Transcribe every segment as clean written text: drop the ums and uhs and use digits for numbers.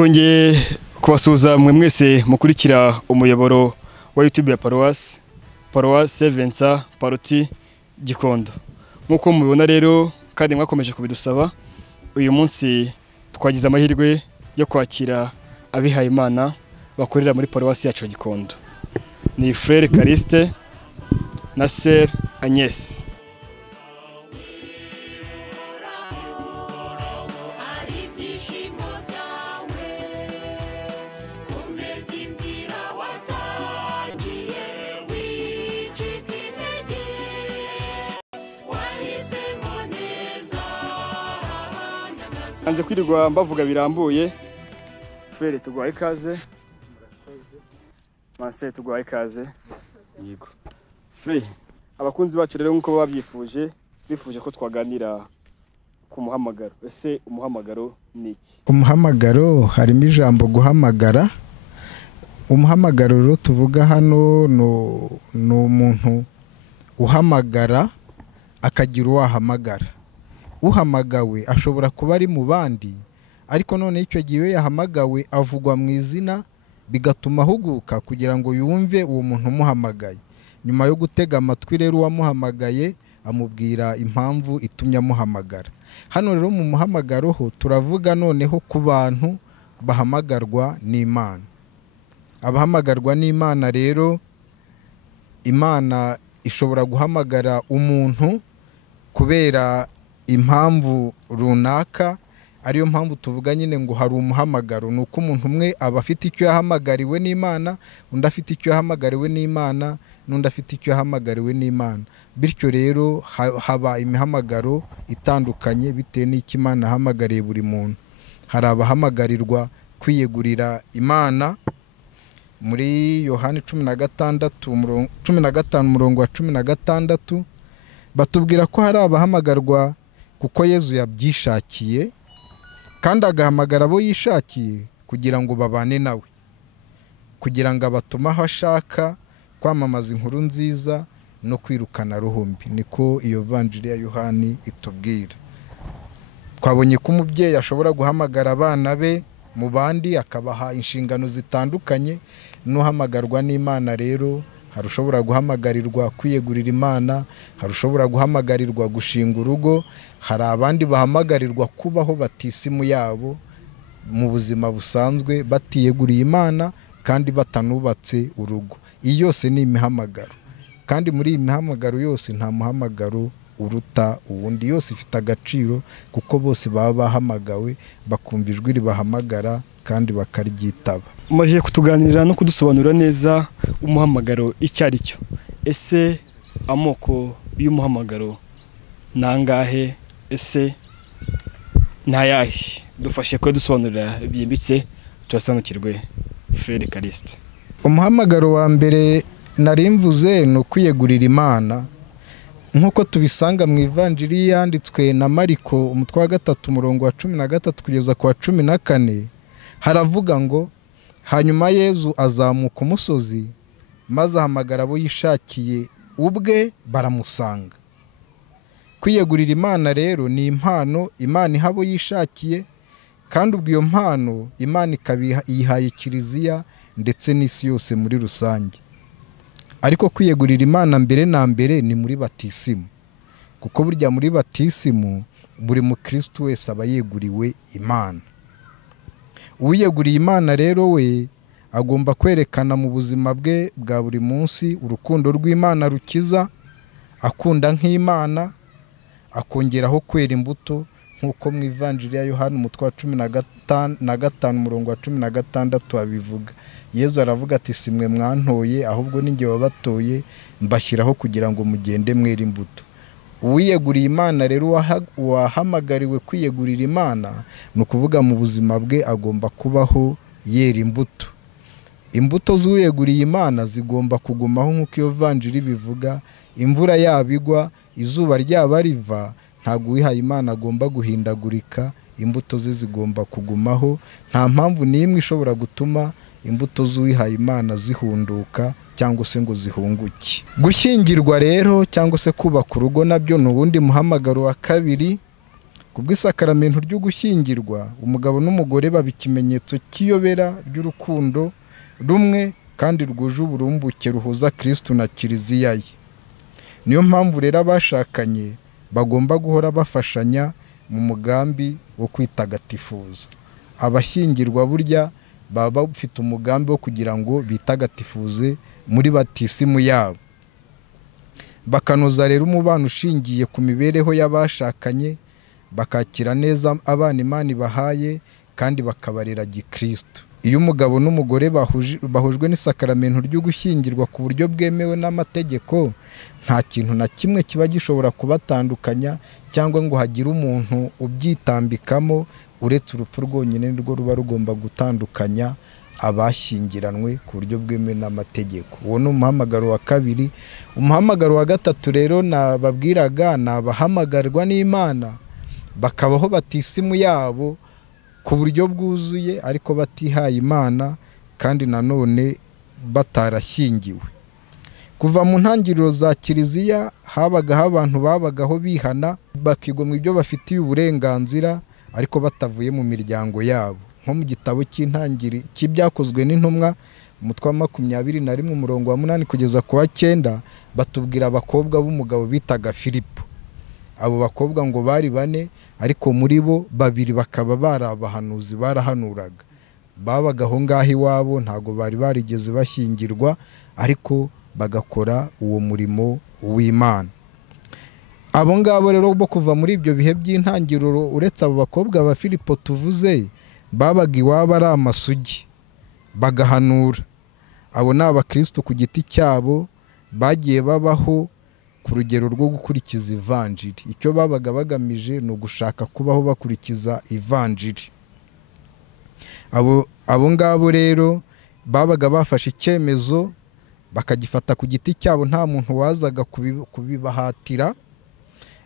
twongeye kubasuhuza mwe mwese mukurikira umuyoboro wa YouTube ya Paroisse Vincent Paroti Gikondo. Nkuko mubibona rero kandi mwakomeje kubidusaba, uyu munsi twagize amahirwe yo kwakira abihaye Imana bakorera muri Paroisse yacu Gikondo. Ni Frère Caliste na Sœur Agnès. Anze kwirirwa mbavuga birambuye. Frère tugwaye ikaze. Mase tugwaye ikaze. Yego. Frère, abakunzi bacu rero nkuko babyifuje, bifuje ko twaganira ku muhamagaro. Ese umuhamagaro ni iki? Umuhamagaro harimo ijambo guhamagara. Umuhamagaro rero tuvuga hano no umuntu uhamagara akagira uwahamagara. Uhamagawe ashobora kuba ari mu bandi, ariko none icyo gihe yahamagawe avugwa mu izina, bigatuma ahuguka kugira ngo yumve uwo muntu umuhamagaye. Nyuma yo gutega amatwi rero uwamuhamagaye amubwira impamvu itumye amuhamagara. Hano rero mu muhamagaro ho turavuga noneho ku bantu bahamagarwa n'Imana. Abahamagarwa n'Imana rero, Imana ishobora guhamagara umuntu kubera impamvu runaka, ariyo mpamvu tuvuga nyine ngo hari umuhamagaro. Nuko umuntu umwe aba afite icyo yahamagariwe n'Imana, undi afite icyo yahamagariwe n'Imana, n'undi afite icyo yahamagariwe n'Imana. Bityo rero haba imihamagaro itandukanye bitewe n'icyo Imana yahamagariye buri muntu. Hari abahamagarirwa kwiyegurira Imana. Muri Yohani 15:16 batubwira ko hari abahamagarwa kuko Yezu yabyishakiye, kandi agahamagara abo yishakiye kugira ngo babane nawe, kugira ngo abatume aho ashaka, kwamamaza inkuru nziza no kwirukana roho mbi. Niko iyo vanjiri ya Yohani itubwira. Twabonye ko umubyeyi ashobora guhamagara abana be mu bandi akabaha inshingano zitandukanye. N'uhamagarwa n'Imana rero hari ushobora guhamagarirwa kwiyegurira Imana, hari ushobora guhamagarirwa gushinga urugo, hari abandi bahamagarirwa kubaho batisimu yabo mu buzima busanzwe batiyeguriye Imana kandi batanubatse urugo. Iyi yose ni imihamagaro, kandi muri iyi mihamagaro yose nta muhamagaro uruta uwundi. Yose ifite agaciro kuko bose baba bahamagawe, bakumva ijwi ribahamagara kandi bakaryitaba. Maje kutuganirira no kudusobanurira neza umuhamagaro icyo ari cyo. Ese amoko y'umuhamagaro nangahe? Ese ntayahe? Dufashe ko dusobanurira byimbitse turasanukirwe Frère Caliste. Umuhamagaro wa mbere narimvuze no kwiyegurira Imana, nkuko tubisanga mu ivanjiri yanditswe na Mariko umutwe wa 3:13 kugeza ku wa 14. Haravuga ngo hanyuma Yezu azamuka umusozi, maze ahamagara abo yishakiye ubwe, baramusanga. Kwiyegurira Imana rero ni impano Imana iha abo yishakiye, kandi ubwo iyo mpano Imana ikabihaye Kiliziya ndetse n'isi yose muri rusange. Ariko kwiyegurira Imana mbere na mbere ni muri batisimu, kuko burya muri batisimu buri mukristo wese aba yeguriwe Imana. Uwiyeguriye Imana rero we agomba kwerekana mu buzima bwe bwa buri munsi urukundo rw'Imana rukiza, akunda nk'Imana, akongeraho kwera imbuto, nk'uko mu ivanjiri ya Yohani umutwe wa 15:16 abivuga. Yezu aravuga ati simwe mwantoye, ahubwo ninjye wabatoye, mbashyiraho kugira ngo mugende mwera imbuto. Uwiyeguriye Imana rero wahamagariwe kwiyegurira Imana, ni ukuvuga mu buzima bwe agomba kubaho yera imbuto. Imbuto z'uwiyeguriye Imana zigomba kugumaho nk'uko iyo vanjiri bivuga. Imvura yabigwa, izuba ryaba riva, ntabwo uwihaye Imana agomba guhindagurika. Imbuto ze zigomba kugumaho. Nta mpamvu n'imwe ishobora gutuma imbuto z'uwihaye Imana zihunduka cyangwa se ngo zihunguke. Gushyingirwa rero cyangwa se kubaka urugo nabyo ni ubundi muhamagaro wa kabiri, kubw'isakaramento ryo gushyingirwa umugabo n'umugore baba ikimenyetso cy'iyobera ry'urukundo rumwe kandi rwuje uburumbuke ruhuza Kristo na Kiliziya ye. Niyo mpamvu rero abashakanye bagomba guhora bafashanya mu mugambi wo kwitagatifuza. Abashyingirwa burya baba bafite umugambi wo kugira ngo bitagatifuze muri batisimu yabo, bakanoza rero umubano ushingiye ku mibereho y'abashakanye, bakakira neza abana Imana ibahaye kandi bakabarera gikristo. Iyo umugabo n'umugore bahujwe n'isakaramento ryo gushyingirwa ku buryo bwemewe n'amategeko, nta kintu na kimwe kiba gishobora kubatandukanya cyangwa ngo hagire umuntu ubyitambikamo, uretse urupfu rwonyine nirwo ruba rugomba gutandukanya abashyingiranwe ku buryo bwemewe n'amategeko. Uwo ni umuhamagaro wa kabiri. Umuhamagaro wa gatatu rero nababwiraga ni abahamagarwa n'Imana bakabaho batisimu yabo ku buryo bwuzuye ariko batihaye Imana kandi nanone batarashyingiwe. Kuva mu ntangiriro za Kiliziya habagaho abantu babagaho bihana bakigomwa ibyo bafitiye uburenganzira ariko batavuye mu miryango yabo. Nko mu gitabo cy'intangiriro cy'ibyakozwe n'intumwa umutwe wa 21 umurongo wa 8 kugeza ku wa 9 batubwira abakobwa b'umugabo bitaga Filipo. Abo bakobwa ngo bari 4 ariko muri bo 2 bakaba bari abahanuzi barahanuraga. Babagaho ngaho iwabo ntago bari barigeze bashyingirwa ariko bagakora uwo murimo w'Imana. Abo ngabo rero bo kuva muri ibyo bihe by'intangiriro uretse abo bakobwa ba Filipo tuvuze babaga iwabo ari amasugi bagahanura. Abo ni abakristo ku giti cyabo bagiye babaho ku rugero rwo gukurikiza ivanjiri. Icyo babaga bagamije ni ugushaka kubaho bakurikiza ivanjiri. Abo ngabo rero babaga bafashe icyemezo bakagifata ku giti cyabo, nta muntu wazaga kubibahatira.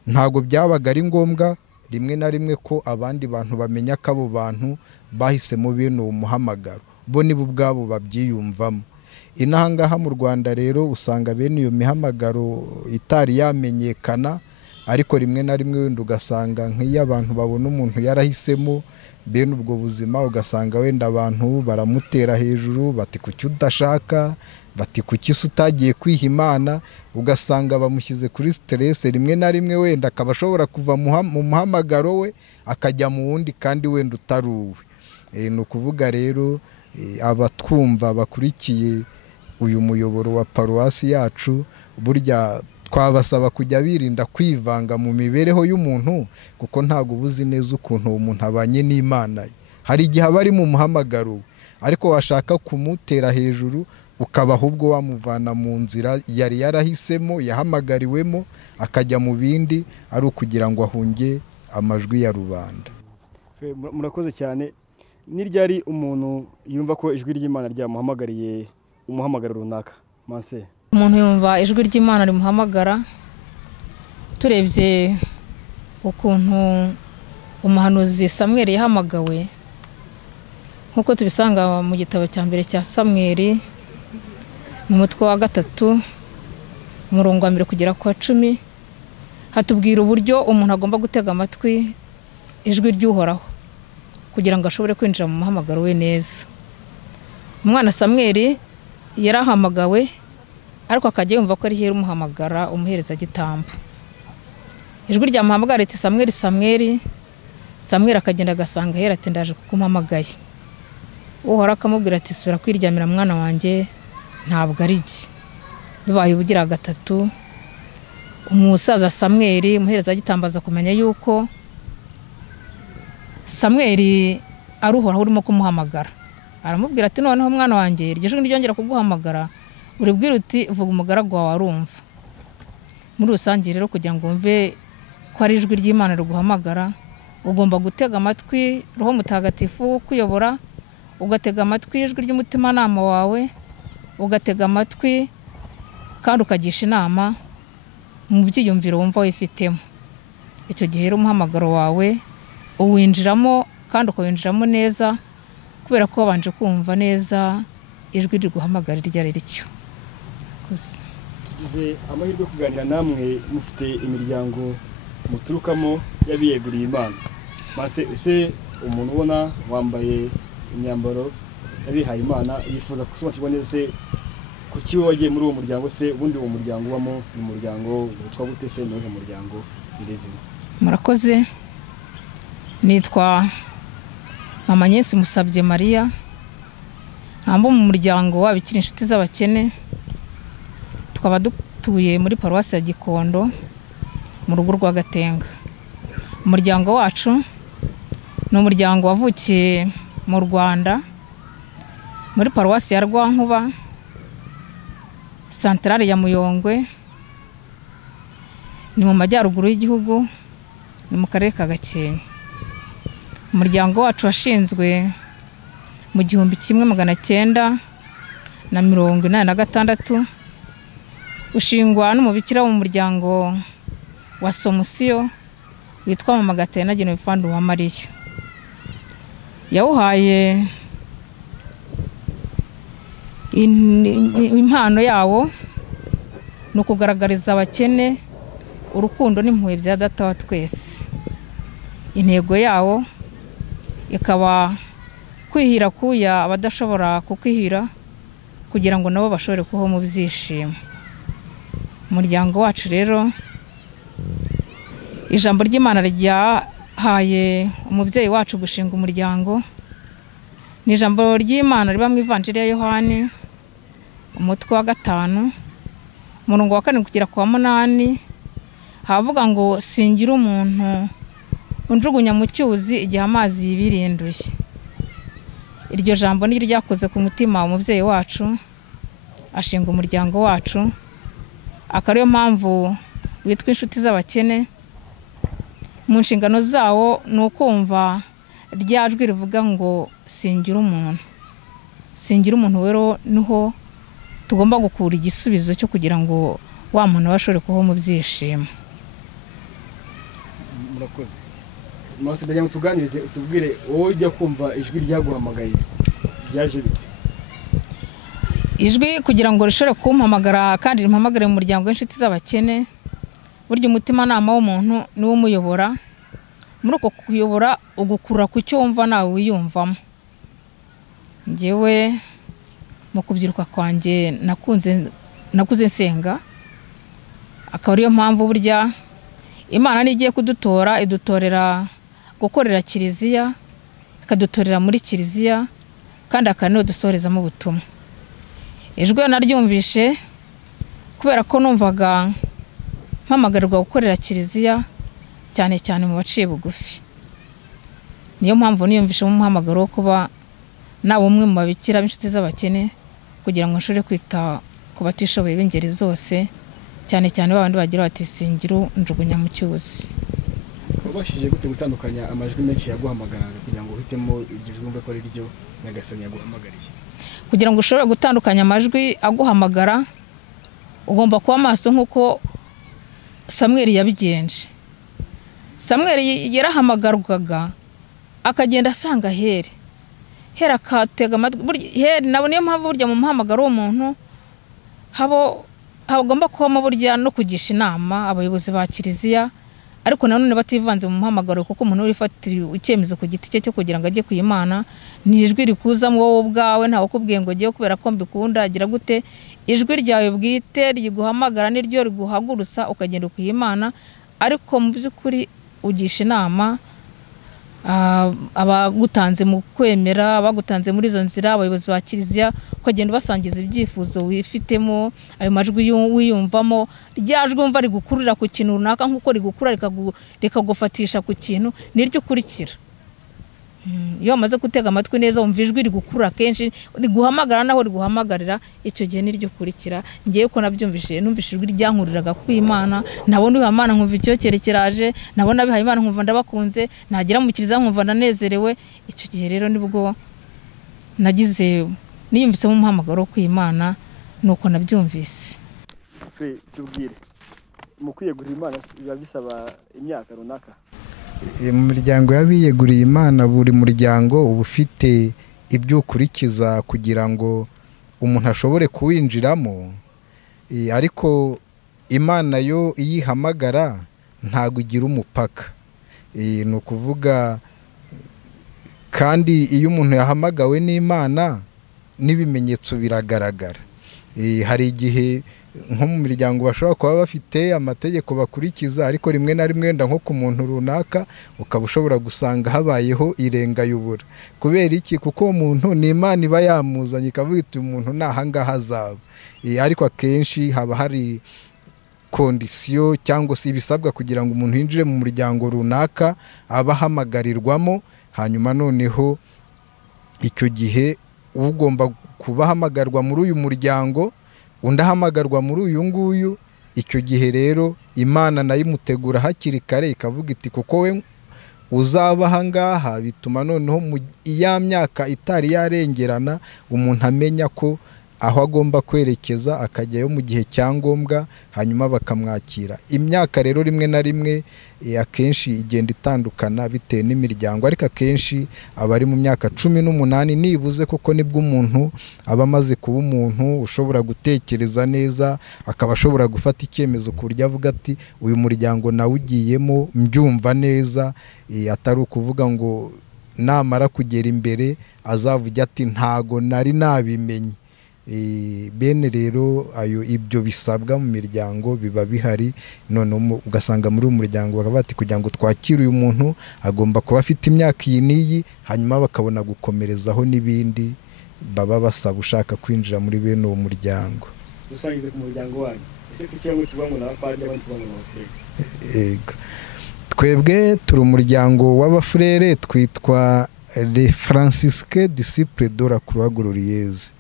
Ntago byabaga ari ngombwa rimwe na rimwe ko abandi bantu bamenya ko abo bantu bahisemo bene uwo muhamagaro, bo nibo ubwabo babyiyumvamo. Inahangaha mu Rwanda rero usanga bene iyo mihamagaro itari yamenyekana, ariko rimwe na rimwe wenda ugasanga nk'iyo abantu babona umuntu yarahisemo bene ubwo buzima, ugasanga wenda abantu baramutera hejuru bati kuki udashaka, bati kuki utagiye kwiha Imana, ugasanga bamushyize kuri stress. Rimwe na rimwe wenda akaba ashobora kuva mu muhamagaro we akajya mu wundi kandi wenda utaruwe. Ni ukuvuga rero abatwumva bakurikiye uyu muyoboro wa paruwasi yacu, burya twabasaba kujya birinda kwivanga mu mibereho y'umuntu, kuko ntago ubuzi neza ukuntu umuntu abanye n'Imana. Hari igihe aba ari mu muhamagaro ariko washaka kumutera hejuru ukaba ahubwo wamuvana mu nzira yari yarahisemo yahamagariwemo akajya mu bindi, ari ukugira ngo ahunge amajwi ya rubanda. Murakoze cyane. Niryari umuntu yumva ko ijwi ry'Imana ryamuhamagariye umuhamagaro runaka? Manse, umuntu yumva ijwi ry'Imana rimuhamagara turebye ukuntu umuhanuzi Samuel yahamagawe, nkuko tubisanga mu gitabo cya mbere cya Samuel mu mutwe wa 3 umurongo wa 1 kugera ku wa 10 hatubwira uburyo umuntu agomba gutega amatwi ijwi ry'Uhoraho kugira ngo ashobore kwinjira mu muhamagaro we neza. Umwana Samuel yarahamagawe ariko akajya yumva ko ari hera umuhamagara umuhereza gitambo. Ijwi ryamuhamagara riti Samuel, Samuel. Samuel akagenda agasanga hera ati ndaje kukumpamagaye. Uhoraho akamubwira ati subira kwiryamira mwana wanjye, ntabwo ari iki. Bibaye ubugira 3 umusaza Samuel umuhereza gitambaza kumenya yuko Samuel ari Uhoraho urimo kumuhamagara. Aramubwira ati noneho mwana wanjye iryo jwi ryongera kuguhamagara uribwira uti vuga umugaragu wawe arumva. Muri rusange rero kugira ngo umve ko ari ijwi ry'Imana riguhamagara ugomba gutega amatwi Roho Mutagatifu kuyobora, ugatega amatwi ijwi ry'umutima nama wawe, ugatega amatwi kandi ukagisha inama mu byiyumviro wumva wifitemo. Icyo gihe rero umuhamagaro wawe uwinjiramo kandi ukawinjiramo neza, kubera ko wabanje kumva neza ijwi riguhamagara iryo ari ryo. Tugize amahirwe kuganira namwe mufite imiryango muturukamo y'abiyeguriye Imana. Maze ese umuntu ubona wambaye imyambaro y'abihaye Imana yifuza gusobanukirwa neza se kuki wagiye muri uwo muryango, se ubundi uwo muryango ubamo ni umuryango witwa gute, se ni uwuhe muryango nyirizina? Murakoze. Nitwa Mama Nyesi Musabye Maria, nkaba mu muryango w'abikira inshuti z'abakene. Tukaba dutuye muri paruwasi ya Gikondo mu rugo rwa Gatenga. Umuryango wacu ni umuryango wavukiye mu Rwanda muri paruwasi ya Rwankuba, santarare ya Muyongwe, ni mu majyaruguru y'igihugu, ni mu karere ka Gakenke. Umuryango wacu washinzwe mu 1986, ushingwa n'umubikira wo mu muryango wa Somusiyo witwa Mama Gatena Genevieve wa Mariya. Yawuhaye impano yawo ni ukugaragariza abakene urukundo n'impuhwe bya Data wa twese. Intego yawo ikaba kwihira kuya abadashobora kukwihira kugira ngo nabo bashobore kubaho mu byishimo. Umuryango wacu rero, ijambo ry'Imana ryahaye umubyeyi wacu gushinga umuryango ni ijambo ry'Imana riba mu Ivanjiri ya Yohani umutwe wa 5 umurongo wa 4 kugera ku wa 8, havuga ngo singira umuntu unjugunya mu cyuzi igihe amazi yibirinduye. Iryo jambo ni ryakoze ku mutima umubyeyi wacu ashinga umuryango wacu, akariyo mpamvu witwa inshuti z'abakene. Mu nshingano zawo ni ukumva ryajwi rivuga ngo singira umuntu. Singira umuntu rero niho tugomba gukura igisubizo cyo kugira ngo wa muntu bashobore kubaho mu byishimo. Murakoze. Mase ndagira ngo tuganirize, utubwire wowe ujya kumva ijwi ryaguhamagaye byaje bite? Ijwi kugira ngo rishobore kumpamagara kandi rimpamagare mu muryango w'inshuti z'abakene, burya umutima nama w'umuntu niwo umuyobora. Muri uko kuyobora ugukura ku cyo wumva nawe wiyumvamo. Njyewe mu kubyiruka kwanjye nakuze nsenga, akaba ariyo mpamvu burya Imana nigiye kudutora idutorera gukorera kiliziya, ikadutorera muri kiliziya kandi akaniho dusorezamo ubutumwa. Ijwi naryumvishe kubera ko numvaga mpamagarirwa gukorera kiliziya cyane cyane mu baciye bugufi. Niyo mpamvu niyumvishe mu muhamagaro wo kuba nawe umwe mu babikira b'inshuti z'abakene kugira ngo nshobore kwita ku batishoboye b'ingeri zose, cyane cyane babandi bagira bati singira njugunya mu cyuzi. Wabashije gute gutandukanya amajwi menshi yaguhamagara kugira ngo uhitemo iryo jwi umve ko ari ryo Nyagasani yaguhamagariye? Kugira ngo ushobore gutandukanya amajwi aguhamagara, ugomba kuba maso nk'uko Samweli yabigenje. Samweli yarahamagarwaga akagenda asanga Heri akatega amatwi. Heri nabo niyo mpamvu burya mu muhamagaro w'umuntu hagomba kubamo burya no kugisha inama abayobozi ba kiliziya, ariko nanone bativanze mu muhamagaro, kuko umuntu urifatira icyemezo ku giti cye cyo kugira ngo ajye ku Imana ni ijwi rikuza mu wowe ubwawe, ntawe ukubwiye ngo giye kubera ko mbikunda agira gute. Ijwi ryawe bwite riguhamagara niryo riguhagurutsa ukagenda ku Imana, ariko mu by'ukuri ugisha inama abagutanze mu kwemera, abagutanze muri izo nzira, abayobozi ba kiliziya, ukagenda ubasangiza ibyifuzo wifitemo, ayo majwi wiyumvamo. Ryajwi umva rigukurira ku kintu runaka nk'uko rigukura rikagufatisha ku kintu, niryo ukurikira. Iyo wamaze gutega amatwi neza wumva ijwi rigukura kenshi riguhamagara naho riguhamagarira, icyo gihe niryo ukurikira. Ngiye ko nabyumvishije, numvise ijwi ryankuriraga ku Imana, nabona Imana nkumva icyokere kiraje, nabona bihaye Imana nkumva ndabakunze, nagira mu kiliziya nkumva ndanezerewe. Icyo gihe rero nibwo nagize niyumvise mu muhamagaro ku Imana, nuko nabyumvise. Tubwire, mu kwiyegurira Imana biba bisaba imyaka runaka? Mu miryango y'abiyeguriye Imana, buri muryango uba ufite ibyo ukurikiza kugira ngo umuntu ashobore kuwinjiramo, ariko Imana yo iyihamagara ntago igira umupaka. Ni ukuvuga kandi iyo umuntu yahamagawe n'Imana n'ibimenyetso biragaragara. Hari igihe nko mu miryango bashobora kuba bafite amategeko bakurikiza, ariko rimwe na rimwe wenda nko ku muntu runaka ukaba ushobora gusanga habayeho irengayobora. Kubera iki? Kuko uwo muntu ni Imana iba yamuzanye ikavuga iti umuntu nahangaha azaba. Ariko akenshi haba hari kondisiyo cyangwa se ibisabwa kugira ngo umuntu yinjire mu muryango runaka aba ahamagarirwamo. Hanyuma noneho icyo gihe ugomba kuba ahamagarwa muri uyu muryango, undi ahamagarwa muri uyu nguyu. Icyo gihe rero Imana nayo imutegura hakiri kare ikavuga iti kuko we uzaba ahangaha, bituma noneho ya myaka itari yarengerana umuntu amenya ko aho agomba kwerekeza akajyayo mu gihe cyangombwa, hanyuma bakamwakira. Imyaka rero rimwe na rimwe akenshi igenda itandukana bitewe n'imiryango, ariko akenshi aba ari mu myaka 18 nibuze, kuko nibwo umuntu aba amaze kuba umuntu ushobora gutekereza neza, akaba ashobora gufata icyemezo ku buryo avuga ati uyu muryango nawugiyemo mbyumva neza, atari ukuvuga ngo namara kugera imbere azavuga ati ntago nari nabimenye. Bene rero ibyo bisabwa mu miryango biba bihari. None ugasanga muri uwo muryango bakaba bati kugira ngo twakire uyu muntu agomba kuba afite imyaka iyi n'iyi, hanyuma bakabona gukomerezaho n'ibindi baba basaba ushaka kwinjira muri bene uwo muryango. Dusangize ku muryango wanyu, ese kuki bamwe tuvuga ngo n'abapadiri abandi tuvuga ngo n'abafurere? Twebwe turi umuryango w'abafurere, twitwa Les Franciscains Disciples de la Croix Glorieuse.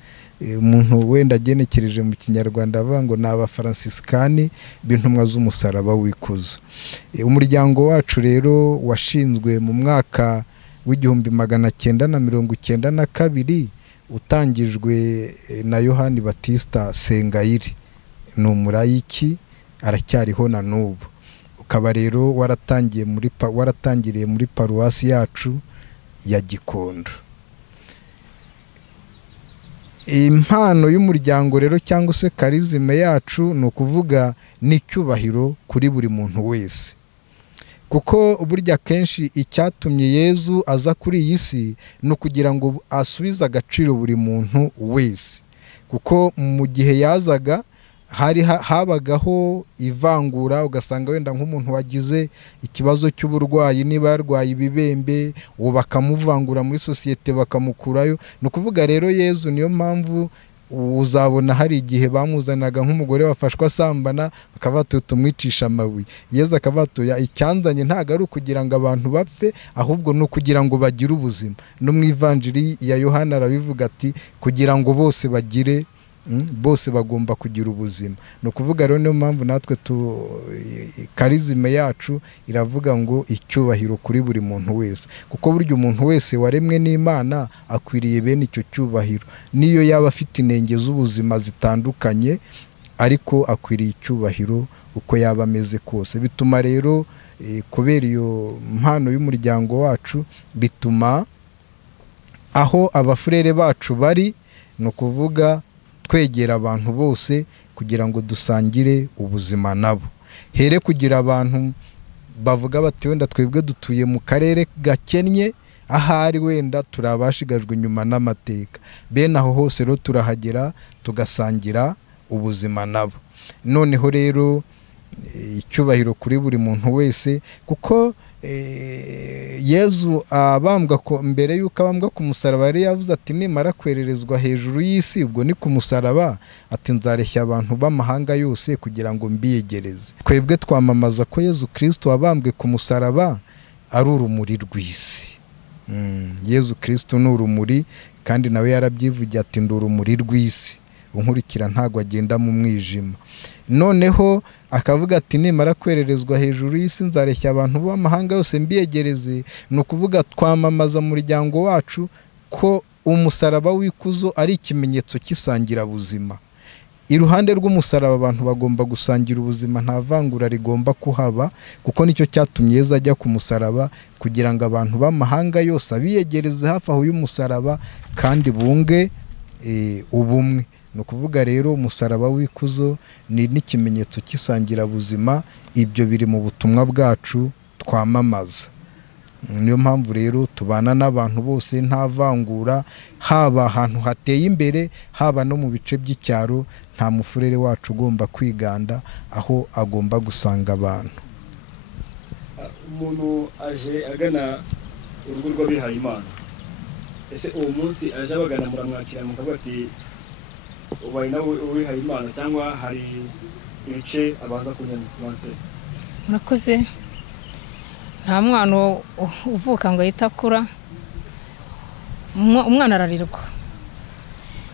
Umuntu wenda agenekereje mu Kinyarwanda avuga ngo ni Abafransisikani b'intumwa z'umusaraba w'ikuzo. Umuryango wacu rero washinzwe mu mwaka w'1992 utangijwe na Yohani Batista Sengayire. Ni umurayiki, aracyariho na n'ubu. Ukaba rero waratangiriye muri paruwasi yacu ya Gikondo. Impano y'umuryango rero cyangwa se karizime yacu ni ukuvuga n'icyubahiro kuri buri muntu wese, kuko burya kenshi icyatumye Yezu aza kuri iyi si ni ukugira ngo asubize agaciro buri muntu wese, kuko mu gihe yazaga habagaho ivangura. Ugasanga wenda nk'umuntu wagize ikibazo cy'uburwayi, niba yarwaye ibibembe, uwo bakamuvangura muri sosiyete bakamukurayo. Ni ukuvuga rero Yezu niyo mpamvu uzabona hari igihe bamuzanaga nk'umugore wafashwe asambana bakaba tumwicisha amabuye. Yezu akaba icyanzanye ntago ari ukugira ngo abantu bapfe, ahubwo ni ukugira ngo bagire ubuzima. No mu ivanjiri ya Yohana arabivuga ati kugira ngo bose bagire bose bagomba kugira ubuzima. Ni ukuvuga rero niyo mpamvu natwe karizime yacu iravuga ngo icyubahiro kuri buri muntu wese, kuko burya umuntu wese waremwe n'Imana akwiriye bene icyo cyubahiro. Niyo yaba afite inenge z'ubuzima zitandukanye, ariko akwiriye icyubahiro uko yaba ameze kose. Bituma rero kubera iyo mpano y'umuryango wacu, bituma aho abafurere bacu bari, ni ukuvuga twegera abantu bose kugira ngo dusangire ubuzima nabo. Here kugira abantu bavuga bati wenda twebwe dutuye mu karere gakennye, ahari wenda turabashigajwe inyuma n'amateka. Bene aho hose rero turahagera tugasangira ubuzima nabo. Noneho rero icyubahiro kuri buri muntu wese, kuko Yezu abambwa mbere y'uko abambwa ku musaraba yari yavuze ati nimara kwererezwa hejuru y'isi, ubwo ni ku musaraba, ati nzareshya abantu b'amahanga yose kugira ngo mbiyegereze. Twebwe twamamaza ko Yezu Kristo wabambwe ku musaraba ari urumuri rw'isi. Yezu Kristo ni urumuri, kandi nawe yarabyivugiye ati ndi urumuri rw'isi, unkurikira ntago agenda mu mwijima. Noneho akavuga ati nimara kwererezwa hejuru y'isi nzareshya abantu b'amahanga yose mbiyegereze. Ni ukuvuga twamamaza mu muryango wacu ko umusaraba w'ikuzo ari ikimenyetso cy'isangira buzima. Iruhande rw'umusaraba abantu bagomba gusangira ubuzima, nta vangura rigomba kuhaba, kuko nicyo cyatumye Yezu ajya ku musaraba, kugira ngo abantu b'amahanga yose abiyegereze hafi aho y'umusaraba kandi bunge ubumwe. ni ukuvuga rero umusaraba w'ikuzo ni n'ikimenyetso cy'isangirabuzima, ibyo biri mu butumwa bwacu twamamaza. Niyo mpamvu rero tubana n'abantu bose nta vangura, haba ahantu hateye imbere haba no mu bice by'icyaro, nta mufurere wacu ugomba kwiganda aho agomba gusanga abantu. Umuntu aje agana urugo rw'abihaye Imana, ese uwo munsi aje abagana muramwakira mukavuga ati ubaye nawe uwihaye Imana, cyangwa hari ibice abanza kunyana? Murakoze. Nta mwana uvuka ngo ahita akura, umwana ararirwa.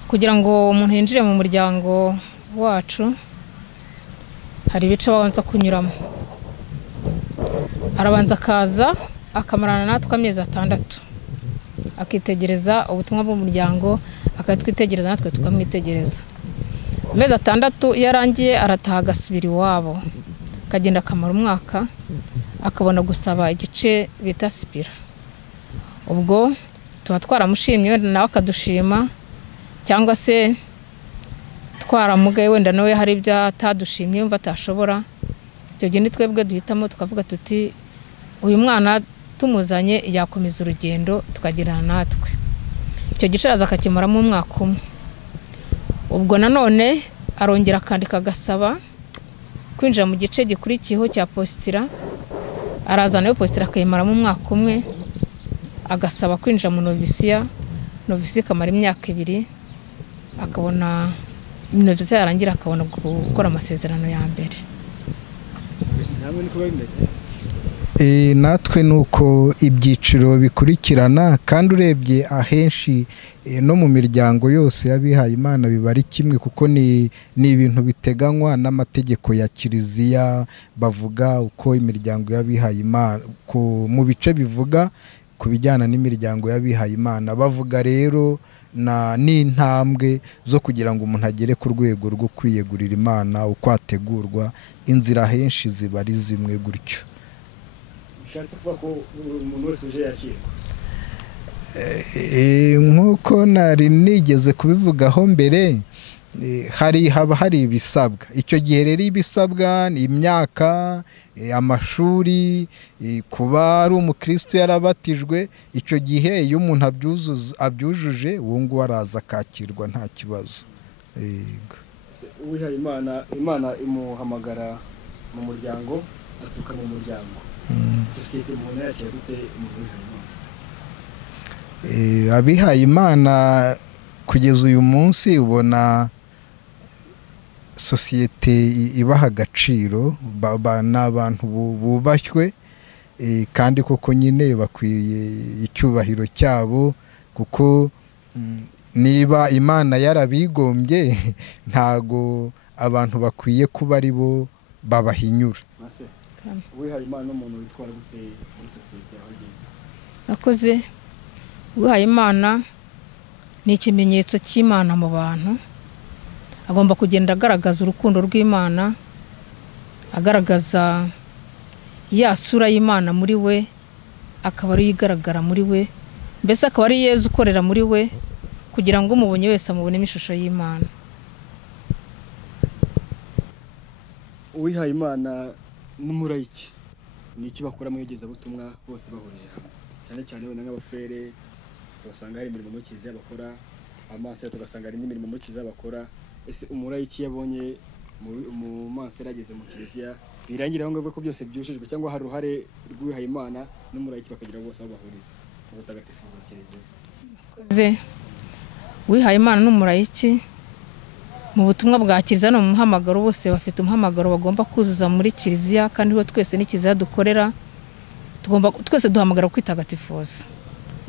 Kugira ngo umuntu yinjire mu muryango wacu hari ibice abanza kunyuramo. Arabanza akaza akamarana natwe amezi 6, akitegereza ubutumwa bw'umuryango, akatwitegereza natwe tukamwitegereza. Amezi 6 yarangiye arataha agasubira iwabo, akagenda akamara umwaka, akabona gusaba igice bita sipira. Ubwo tuba twaramushimye wenda nawe akadushima, cyangwa se twaramugaye wenda nawe hari ibyo atadushimye yumva atashobora. Icyo gihe ni twebwe duhitamo tukavuga tuti uyu mwana tumuzanye yakomeza urugendo tukagirana natwe. Icyo gice araza akakimaramo umwaka umwe. Ubwo nanone arongera akandika agasaba kwinjira mu gice gikurikiyeho cya positira. Araza nayo positira akayimaramo umwaka umwe, agasaba kwinjira mu novisiya. Novisiya ikamara imyaka 2, akabona novisiya yarangira akabona gukora amasezerano ya mbere. Namwe niko bimeze? Natwe nuko ibyiciro bikurikirana, kandi urebye ahenshi no mu miryango yose y'abihaye Imana biba ari kimwe, kuko ni ibintu biteganywa n'amategeko ya Kiliziya. Bavuga uko imiryango y'abihaye Imana mu bice bivuga ku bijyana n'imiryango y'abihaye Imana. Bavuga rero n'intambwe zo kugira ngo umuntu agere ku rwego rwo kwiyegurira Imana, uko ategurwa. Inzira henshi ziba ari zimwe gutyo. Bishatse kuvuga ko umuntu wese uje yakirwa? Nk'uko nari nigeze kubivugaho mbere, haba hari ibisabwa. Icyo gihe rero ibisabwa ni imyaka, amashuri, kuba ari umukristo yarabatijwe. Icyo gihe iyo umuntu abyujuje uwo nguwo araza akakirwa nta kibazo. Uwihaye Imana imuhamagara mu muryango, aturuka mu muryango. Sosiyete umuntu yakira gute umuntu wihaye Imana? Abihaye Imana kugeza uyu munsi ubona sosiyete ibaha agaciro, ni abantu bubashywe, kandi koko nyine bakwiye icyubahiro cyabo, kuko niba Imana yarabigombye ntago abantu bakwiye kuba ari bo babahinyura. Uwihaye Imana n'umuntu witwara gute muri sosiyete yawe? Akoze. Uwihaye Imana ni ikimenyetso cy'Imana mu bantu. Agomba kugenda agaragaza urukundo rw'Imana, agaragaza ya sura y'Imana muri we, akaba ari igaragara muri we, mbese akaba ari Yezu ukorera muri we, kugira ngo umubonye wese amubonemo ishusho y'Imana. Uwihaye Imana n'umurayiki ni iki bakora mu iyogezabutumwa bose bahuriye hamwe? Cyane cyane wenda nk'abafere tugasanga hari imirimo mu Kiliziya bakora, amansera tugasanga hari n'imirimo mu Kiliziya bakora. Ese umurayiki yabonye mu mansera ageze mu Kiliziya birangira aho ngaho ko byose byujujwe, cyangwa hari uruhare rw'uwihaye Imana n'umurayiki bakagira bose aho bahuriza mu butagatifuza Kiliziya? Uwihaye Imana n'umurayiki mu butumwa bwa Kiliziya no mu muhamagaro, bose bafite umuhamagaro bagomba kuzuza muri Kiliziya, kandi ho twese ni Kiliziya dukorera. Twese duhamagara kwitagatifuza,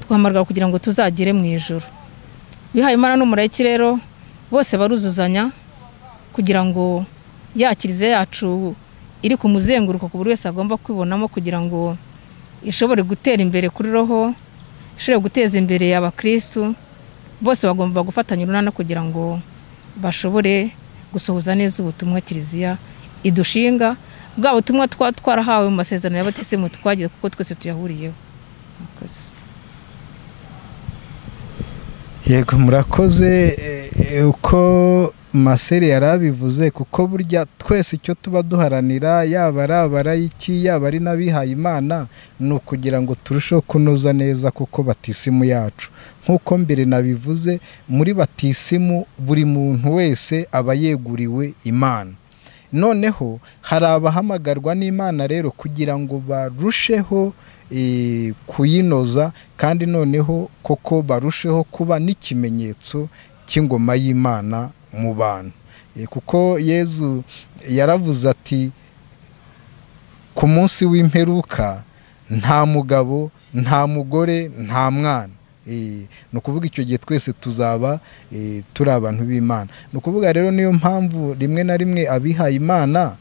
duhamagara kugira ngo tuzagere mu ijuru. Uwihaye Imana n'umurayiki rero bose baruzuzanya kugira ngo ya Kiliziya yacu iri ku muzenguruko ku buri wese agomba kwibonamo, kugira ngo ishobore gutera imbere kuri roho, ishobore guteza imbere abakristo. Bose bagomba gufatanya urunana kugira ngo bashobore gusohoza neza ubutumwa Kiliziya idushinga, bwa butumwa twarahawe mu masezerano y'abatisimu twagiye, kuko twese tuyahuriyeho. yego murakoze. Uko Maseri yarabivuze, kuko burya twese icyo tuba duharanira, yaba ari abarayiki yaba ari n'abihaye Imana, ni ukugira ngo turusheho kunoza neza kuko batisimu yacu. Nk'uko mbere nabivuze, muri batisimu buri muntu wese aba yeguriwe Imana. Noneho hari abahamagarwa n'Imana rero kugira ngo barusheho kuyinoza, kandi noneho koko barusheho kuba n'ikimenyetso cy'ingoma y'Imana mu bantu. Kuko Yezu yaravuze ati ku munsi w'imperuka nta mugabo, nta mugore, nta mwana. Ni ukuvuga icyo gihe twese tuzaba turi abantu b'Imana. Ni ukuvuga rero niyo mpamvu rimwe na rimwe abihaye Imana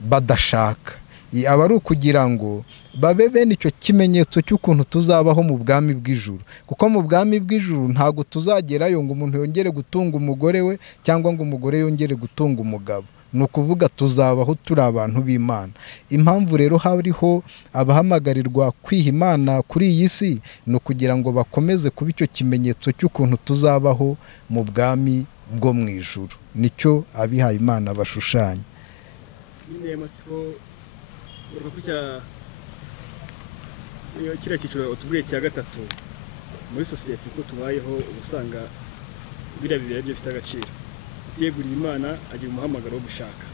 badashaka, aba ari ukugira ngo babe bene icyo kimenyetso cy'ukuntu tuzabaho mu bwami bw'ijuru. Kuko mu bwami bw'ijuru ntabwo tuzagerayo ngo umuntu yongere gutunga umugore we cyangwa ngo umugore yongere gutunga umugabo. Ni ukuvuga tuzabaho turi abantu b'Imana. Impamvu rero hariho abahamagarirwa kwiha Imana kuri iyi si, ni ukugira ngo bakomeze kuba icyo kimenyetso cy'ukuntu tuzabaho mu bwami bwo mu ijuru. Nicyo abihaye Imana bashushanya. Kiriya cyiciro utubwiye cya gatatu muri sosiyete ko tubayeho, usanga biriya bibiri byo bifite agaciro. Utiyeguriye Imana agira umuhamagaro wo gushaka.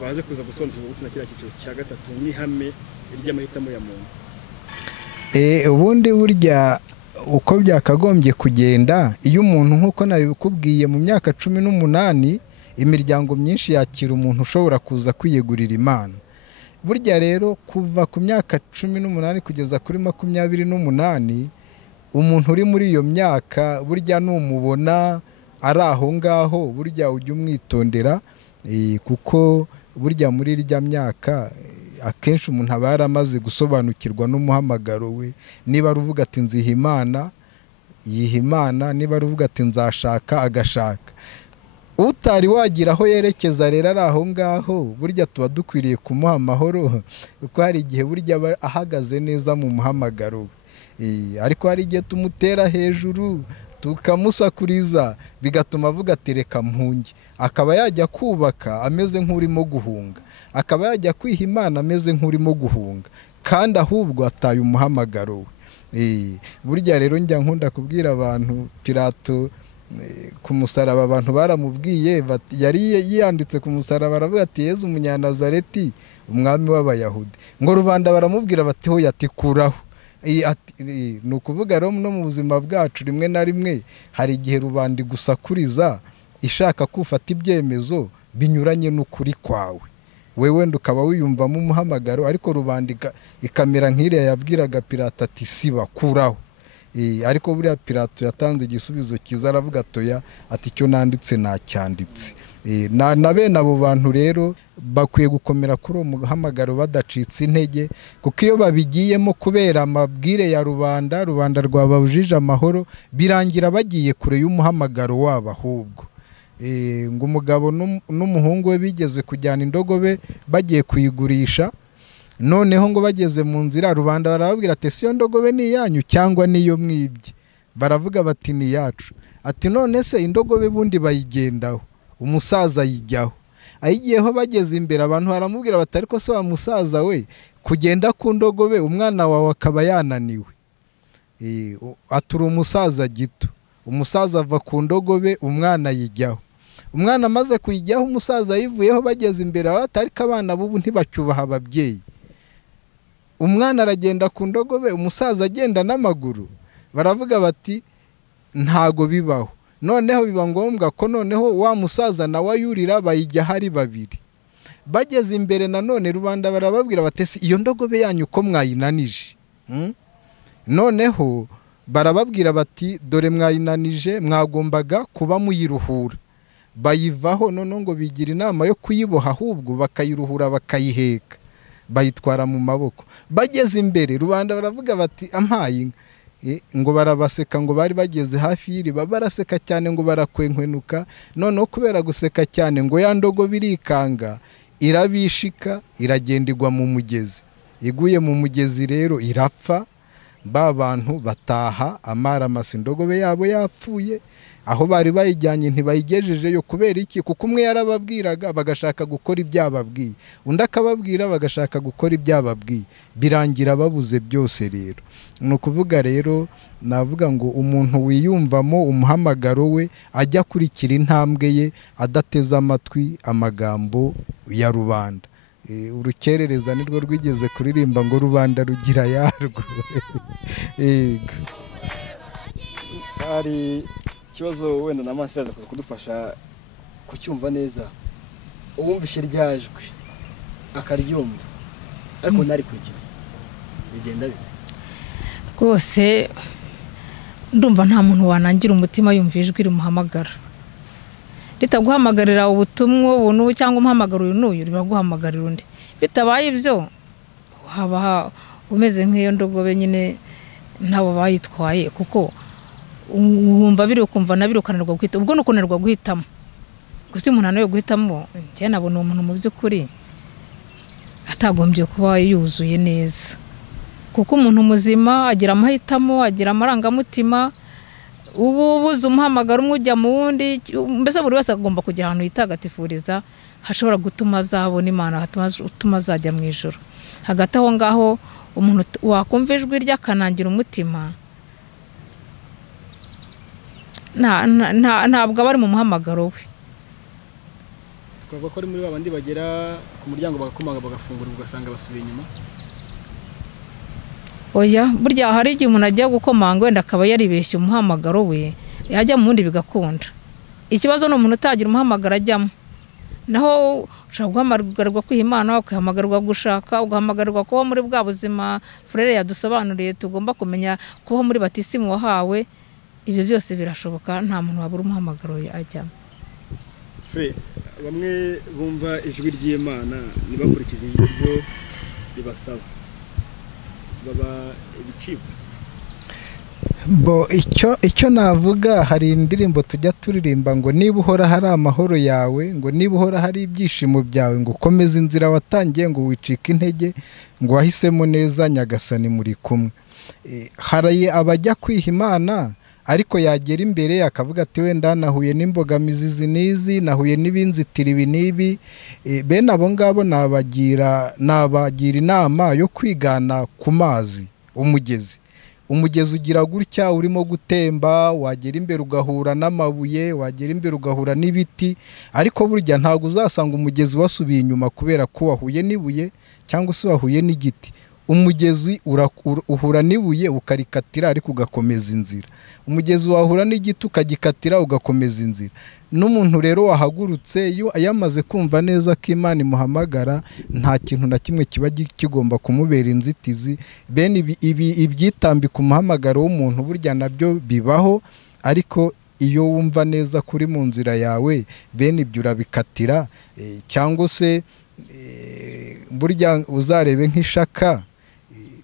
Baze kuza gusobanukirwa gute na kiriya cyiciro cya gatatu n'ihame ry'amahitamo ya muntu. Ubundi burya uko byakagombye kugenda, iyo umuntu nk'uko nabikubwiye mu myaka 18 imiryango myinshi yakira umuntu ushobora kuza kwiyegurira Imana. Burya rero kuva ku myaka 18 kugeza kuri 28, umuntu uri muri iyo myaka burya numubona ari aho ngaho, burya ujya umwitondera, kuko burya muri irya myaka akenshi umuntu aba yaramaze gusobanukirwa n'umuhamagaro we. Niba ruvuga ati nziha Imana, yiha Imana. Niba ruvuga ati nzashaka, agashaka. Utari wagira aho yerekeza rero ari aho ngaho, burya tuba dukwiriye kumuha amahoro, kuko hari igihe burya ahagaze neza mu muhamagaro we. Ariko hari igihe tumutera hejuru tukamusakuriza, bigatuma avuga ati reka mpunge. Akaba yajya kubaka ameze nk'urimo guhunga, akaba yajya kwiha Imana ameze nk'urimo guhunga, kandi ahubwo ataye umuhamagaro we. Burya rero njya nkunda kubwira abantu, Pilato ku musaraba abantu baramubwiye, yari yanditse ku musaraba baravuga ati Yezu umunyanazareti, umwami w'Abayahudi. Ngo rubanda baramubwira bati ho yatikuraho. Ni ukuvuga rero no mu buzima bwacu rimwe na rimwe hari igihe rubanda igusakuriza ishaka kufata ibyemezo binyuranye n'ukuri kwawe. Wewe wenda ukaba wiyumvamo umuhamagaro, ariko rubanda ikamera nk'iriya yabwiraga Pilato ati siba, kuraho. Ariko buriya Pilato yatanze igisubizo cyiza, aravuga atoya ati icyo nanditse nacyanditse. Na bene abo bantu rero bakwiye gukomera kuri uwo muhamagaro badacitse intege, kuko iyo babigiyemo kubera amabwire ya rubanda rwababujije amahoro, birangira bagiye kure y'umuhamagaro wabo. Ahubwo ngo umugabo n'umuhungu we bigeze kujyana indogobe bagiye kuyigurisha. Noneho ngo bageze mu nzira, rubanda barababwira ati siyo ndogobe ni iyanyu cyangwa niyo mwibye? Baravuga bati ni yacu. Ati none se indogobe bundi bayigendaho, umusaza yijyaho. Ayigiyeho bageze imbere, abantu baramubwira bati ariko se wa musaza we, kugenda ku ndogobe umwana wawe akaba yananiwe. Atura umusaza gito. Umusaza ava ku ndogobe, umwana yijyaho. Umwana amaze kuyijyaho, umusaza yivuyeho, bageze imbere bati ariko abana bubu ntibacyubaha ababyeyi. Umwana aragenda ku ndogobe, umusaza agenda n'amaguru. Baravuga bati ntago bibaho. Noneho biba ngombwa ko noneho wa musaza nawe ayurira, bayijya hari babiri. Bageze imbere nanone rubanda barababwira bati iyo ndogobe yanyu ko mwayinanije. Noneho barababwira bati dore mwayinanije, mwagombaga kuba muyiruhura. Bayivaho, noneho ngo bigira inama yo kuyiboha, ahubwo bakayiruhura bakayiheka, bayitwara mu maboko. Bageze imbere rubanda baravuga bati ampaye ngo barabaseka, ngo bari bageze hafi y'iriba baraseka cyane, ngo barakwenkwenuka. Noneho kubera guseka cyane ngo ya ndogobe irikanga, irabishika, iragenda igwa mu mugezi. Iguye mu mugezi rero irapfa. ba bantu bataha amaramasa, indogobe yabo yapfuye, aho bari bayijyanye ntibayigejejeyo. Kubera iki? kuko umwe yarababwiraga bagashaka gukora ibyababwiye, undi akababwira bagashaka gukora ibyababwiye, birangira babuze byose. Rero ni ukuvuga rero, navuga ngo umuntu wiyumvamo umuhamagaro we ajya akurikira intambwe ye, adateze amatwi amagambo ya rubanda. Urukerereza nirwo rwigeze kuririmba ngo rubanda rugira yarwo. hari ikibazo wenda na Mansira aza kudufasha kucyumva neza. Uwumvishe ryajwe akaryumva ariko ntarikurikiza, bigenda bite? rwose ndumva nta muntu wanangira umutima yumva ijwi rimuhamagara, ritaguhamagarira ubutumwa ubuntu cyangwa umuhamagaro uyu n'uyu, riraguhamagarira undi. Bitabaye ibyo haba umeze nk'iyo ndogobe nyine ntabo bayitwaye, kuko wumva biri ukumva nabiri ukananirwa guhitamo. Ubwo nukunanirwa guhitamo, gusa umuntu anayo guhitamo, njye nabona umuntu mu by'ukuri atagombye kuba yuzuye neza, kuko umuntu muzima agira amahitamo, agira amarangamutima. Ubu buze umuhamagaro umwe ujya mu wundi, mbese buri wese agomba kugira ahantu yitagatifuriza hashobora gutuma azabona Imana, hatuma azajya mu ijoro. Hagati aho ngaho umuntu wakumva ijwi ry'akanangira umutima, ntabwo aba ari mu muhamagaro we. Twavuga ko ari muri babandi bagera ku muryango bagakomanga bagafungura ugasanga basubiye inyuma. Oya, burya hari igihe umuntu ajya gukomanga wenda akaba yaribeshye umuhamagaro we, yajya mu wundi bigakunda. Ikibazo ni umuntu utagira umuhamagaro ajyamo. Naho ushobora guhamagarwa kwiha Imana, ukahamagarwa gushaka, ugahamagarwa kuba muri bwa buzima Frere yadusobanuriye tugomba kumenya, kuba muri batisimu wahawe. Ibyo byose birashoboka, nta muntu wabura umuhamagaro ajyamo. Bamwe bumva ijwi ry'Imana ntibakurikize ibyo ribasaba, baba ibicibwa. Icyo navuga, hari indirimbo tujya turirimba ngo niba uhora hari amahoro yawe, ngo niba uhora hari ibyishimo byawe, ngo komeza inzira watangiye, ngo wicike intege, ngo wahisemo neza Nyagasani muri kumwe. Hari abajya kwiha Imana ariko yagera imbere akavuga ati wenda nahuye n'imbogamizi izi n'izi, nahuye n'ibinzitira ibi n'ibi. Bene abo ngabo nabagira inama yo kwigana ku mazi. Umugezi ugira gutya urimo gutemba, wagera imbere ugahura n'amabuye, wagera imbere ugahura n'ibiti, ariko burya ntabwo uzasanga umugezi wasubiye inyuma kubera ko wahuye n'ibuye cyangwa se wahuye n'igiti. Umugezi uhura n'ibuye ukarikatira ariko ugakomeza inzira, umugezi wahura n'igiti ukagikatira ugakomeza inzira. N'umuntu rero wahagurutse iyo yamaze kumva neza ko Imana imuhamagara, nta kintu na kimwe kiba kigomba kumubera inzitizi. Bene ibyitambika umuhamagaro w'umuntu burya nabyo bibaho, ariko iyo wumva neza kuri mu nzira yawe, bene ibyo urabikatira. Cyangwa se burya uzarebe nk'ishaka,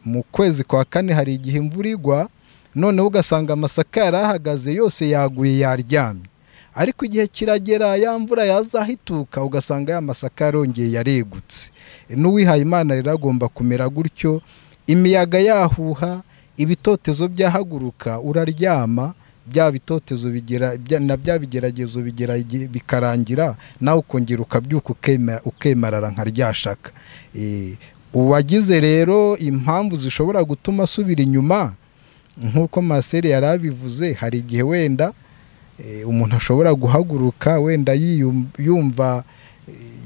mu kwezi kwa kane hari igihe imvura igwa, noneho ugasanga amasaka yarahagaze yose yaguye yaryamye, ariko igihe kiragera ya mvura yazahituka ugasanga ya masaka yarongeye yaregutse. N'uwihaye Imana rero agomba kumera gutyo. Imiyaga yahuha, ibitotezo byahaguruka, uraryama, bya bitotezo na bya bigeragezo bikarangira, nawe ukongera ukabyuka ukemarara nka ryashaka. Uwagize rero impamvu zishobora gutuma asubira inyuma, nk'uko Maseri yari abivuze, hari igihe wenda umuntu ashobora guhaguruka wenda yumva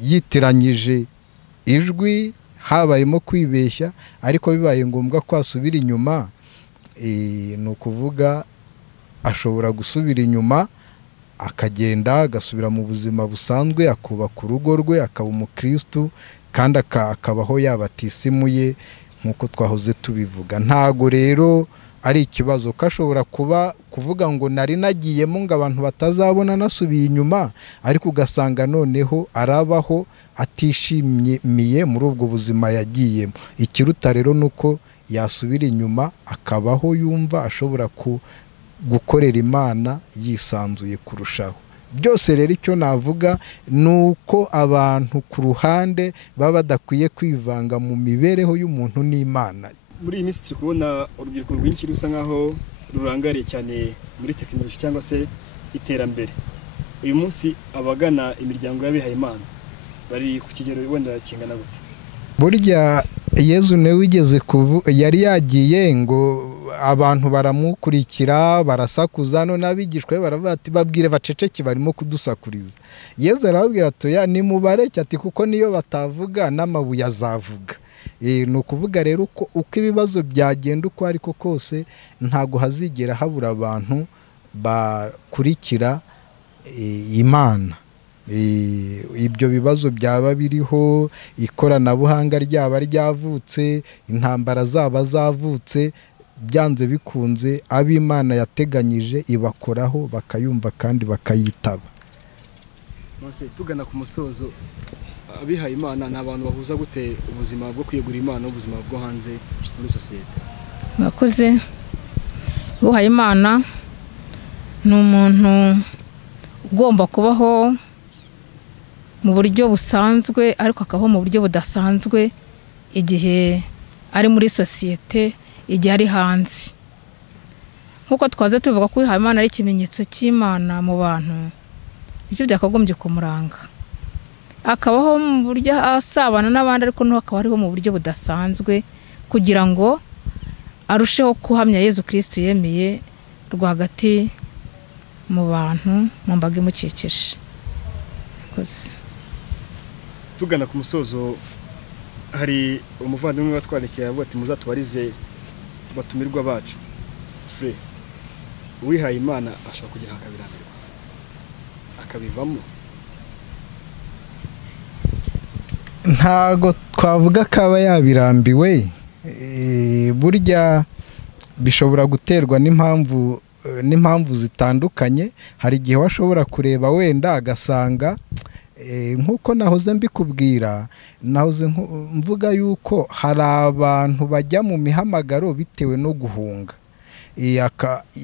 yitiranyije ijwi, habayemo kwibeshya, ariko bibaye ngombwa ko asubira inyuma, ni ukuvuga ashobora gusubira inyuma akagenda agasubira mu buzima busanzwe, akubaka urugo rwe, akaba umukristu, kandi akabaho yabatisimuye nk'uko twahoze tubivuga. Ntago rero ari ikibazo ko ashobora kuvuga ngo nari nagiyemo ngo abantu batazabona nasubiye inyuma, ariko ugasanga noneho arabaho atishimiye muri ubwo buzima yagiyemo. Ikiruta rero nuko yasubira inyuma akabaho yumva ashobora gukorera Imana yisanzuye kurushaho. Byose rero icyo navuga ni uko abantu ku ruhande baba badakwiye kwivanga mu mibereho y'umuntu n'Imana. muri iyi minsi turi kubona urubyiruko rwinshi rusa nkaho rurangariye cyane muri tekinoloji cyangwa se iterambere. Uyu munsi abagana imiryango y'abihaye Imana bari ku kigero wenda kingana gute? Burya Yezu ne wigeze yari yagiye ngo abantu baramukurikira barasakuza, none abigishwe baravuga ati babwire baceceke barimo kudusakuriza. Yezu arababwira ati ya nimubareke ati kuko niyo batavuga n'amabuye azavuga. Ni ukuvuga rero uko ibibazo byagenda uko ariko kose ntago hazigera habura abantu bakurikira Imana. Ibyo bibazo byaba biriho, ikoranabuhanga ryaba ryavutse, intambara zaba zavutse, byanze bikunze ab'Imana yateganyije ibakoraho bakayumva kandi bakayitaba. Tugana ku musozo, abihaye Imana ni abantu bahuza gute ubuzima bwo kwiyegura Imana n'ubuzima bwo hanze muri sosiyete? Mwakoze. Uhaye Imana ni umuntu ugomba kubaho mu buryo busanzwe ariko akabaho mu buryo budasanzwe igihe ari muri sosiyete, igihe ari hanze. Nkuko twaze tuvuga ko uhaye Imana ari ikimenyetso cy'Imana mu bantu, ibyo byakagombye kumuranga. Akabaho mu buryo asabana n'abandi ariko no akaba ariho mu buryo budasanzwe kugira ngo arusheho kuhamya Yezu Kristo yemeye rwagati mu bantu mu mbaga imukikije. Tugana ku musozo, hari umuvandimwe watwandikiye avuga ati muzatubarize batumirwa bacu. Frere, uwihaye Imana ashobora kugira akabirambirwa akabivamo? Ntago twavuga kaba yabirambiwe. Burya bishobora guterwa n'impamvu zitandukanye. Hari igihe washobora kureba wenda agasanga nkuko nahoze mbikubwira, nahoze mvuga yuko hari abantu bajya mu mihamagaro bitewe no guhunga.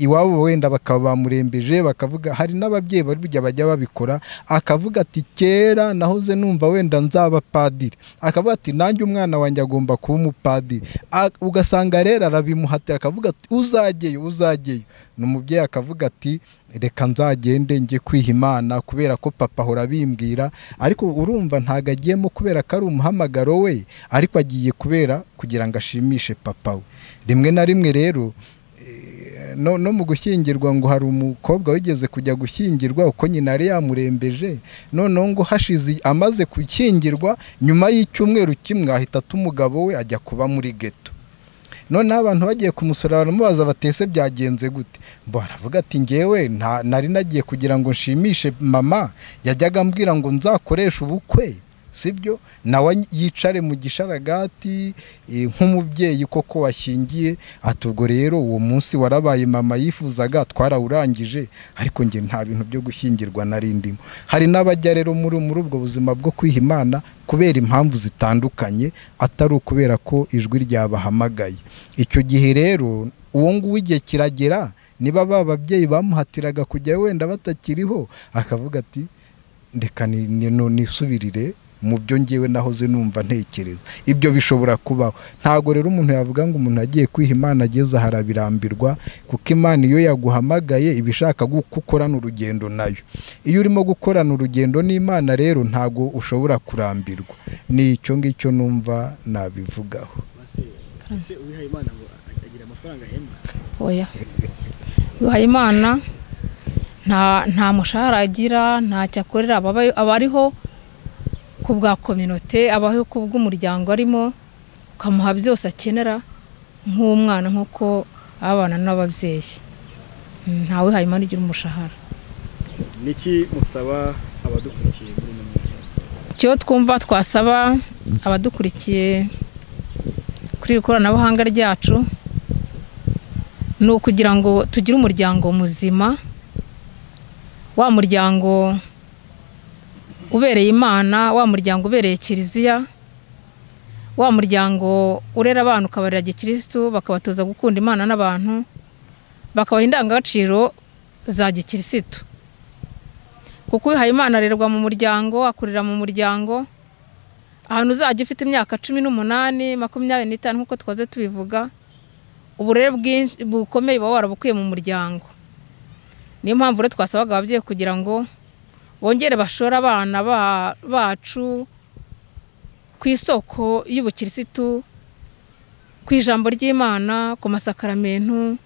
Iwabo wenda bakaba bamurembeje, bakavuga hari n'ababyeyi bajya babikora, akavuga ati kera nahoze numva wenda nzaba padiri, akavuga ati nanjye umwana wanjye agomba kuba umupadiri. Ugasanga rero arabimuhatira, akavuga ati uzajyeyo. N'umubyeyi akavuga ati reka nzagende njye kwiha Imana kubera ko papa ahora bimbwira. Ariko urumva ntago agiyemo kubera ko ari umuhamagaro we, ariko agiye kugira ngo ashimishe papa we. Rimwe na rimwe rero no mu gushyingirwa ngo hari umukobwa wigeze kujya gushyingirwa uko nyina yari yamurembeje, noneho ngo hashize amaze gushyingirwa nyuma y'icyumweru kimwe ahita umugabo we ajya kuba muri geto. Noneho abantu bagiye kumusura baramubaza batese byagenze gute? Baravuga ati ngewe nari nagiye kugira ngo nshimishe mama, yajyaga ambwira ngo nzakoresha ubukwe, sibyo nawe yicare mu gisharagati nk'umubyeyi koko washyingiye. Ati ubwo rero uwo munsi warabaye mama yifuzaga twarawurangije, ariko nge nta bintu byo gushyingirwa narindimo. Hari n'abajya rero muri ubwo buzima bwo kwiha Imana kubera impamvu zitandukanye, atari ukubera ko ijwi ryabahamagaye. Icyo gihe rero uwo nguwo igihe kiragera, niba bababyeyi bamuhatiraga kujya wenda batakiriho, akavuga ati ndeka nisubirire mu byo ngewe nahoze numva ntekereza. Ibyo bishobora kubaho. Ntago rero umuntu yavuga ngo umuntu agiye kwiha Imana ageze harabirambirwa, kuko Imana iyo yaguhamagaye ibishaka gukorana urugendo nayo. Iyo urimo gukorana urugendo n'Imana rero ntago ushobora kurambirwa. Ni icyo ngicyo numva nabivugaho. Ese uwihaye Imana ngo agira amafaranga ahembwa? Oya. Uwihaye Imana nta mushahara agira, nta cyakorera, abariho ku bwa kominote, abaho ku bw'umuryango arimo, ukamuha byose akenera nk'umwana nk'uko abana n'ababyeyi. Ntawe uwihaye Imana ugira umushahara. Niki musaba abadukurikiye muri uno mwanya? Icyo twumva twasaba abadukurikiye kuri ikoranabuhanga ryacu ni ukugira ngo tugire umuryango muzima, wa muryango ubereye Imana, wa muryango ubereye Kiliziya, wa muryango urera abantu ukabarera Gikristo, bakabatoza gukunda Imana n'abantu, bakabaha indangagaciro za Gikristo. Kuko uwihaye Imana arerwa mu muryango, akurira mu muryango, ahantu uzajya ufite imyaka 18 25 nk'uko twaze tubivuga, uburere bwinshi bukomeye baba warabukuye mu muryango. Niyo mpamvu rero twasabaga ababyeyi kugira ngo bongere bashora abana bacu ku isoko y'ubukirisitu, ku ijambo ry'Imana, ku masakaramentu,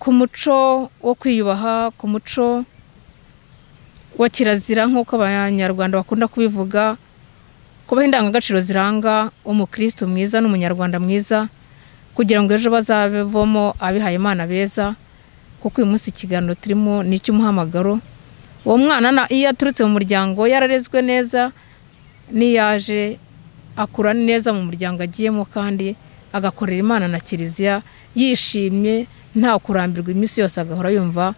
ku muco wo kwiyubaha, ku muco wa kirazira nk'uko abanyarwanda bakunda kubivuga, kubaho indangagaciro ziranga umukristo mwiza n'umunyarwanda mwiza, kugira ngo ejo bazabevamo abihaye Imana beza. Kuko uyu munsi ikiganiro turimo ni icy'umuhamagaro. Uwo mwana iyo aturutse mu muryango yararezwe neza, niyaje akura neza mu muryango agiyemo, kandi agakorera Imana na Kiliziya yishimye, nta kurambirwa iminsi yose, agahora yumva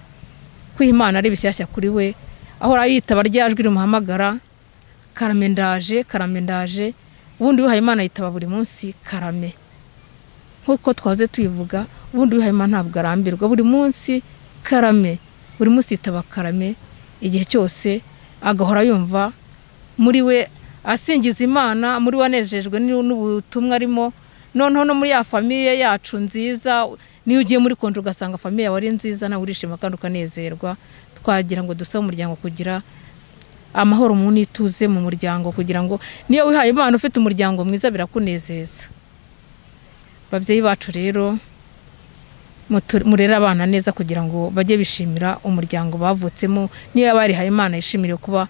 ko Imana ari bishyashya kuri we, ahora yitaba ryajwi rimuhamagara, karame ndaje, karame ndaje. Ubundi wihaye Imana yitaba buri munsi karame, nk'uko twaze tubivuga. Ubundi wihaye Imana ntabwo arambirwa, buri munsi karame, buri munsi yitaba karame, igihe cyose agahora yumva muri we asingiza Imana, muri we anejejwe n'ubutumwa arimo. Noneho no muri ya famiye yacu nziza, niyo ugiye muri konje ugasanga famiye yawe ari nziza, nawe urishima kandi ukanezerwa. Twagira ngo dusabe umuryango kugira amahoro mu nituze mu muryango, kugira ngo niyo wihaye Imana ufite umuryango mwiza birakunezeza. Babyeyi bacu rero murera abana neza kugira ngo bajye bishimira umuryango bavutsemo, niyo yabarihaye Imana yishimire kuba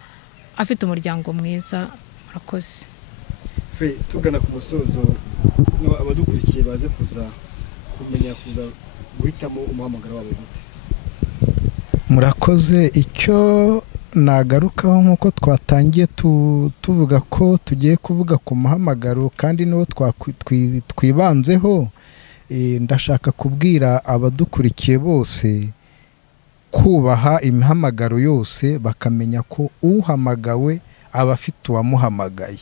afite umuryango mwiza. Murakoze. Tugana ku musozo, abadukurikiye baze kuza kumenya, kuza guhitamo umuhamagaro wabo gute? Murakoze. Icyo nagarukaho nk'uko twatangiye tuvuga ko tugiye kuvuga ku muhamagaro, kandi niwo twibanzeho. Ndashaka kubwira abadukurikiye bose kubaha imihamagaro yose, bakamenya ko uhamagawe aba afite uwamuhamagaye.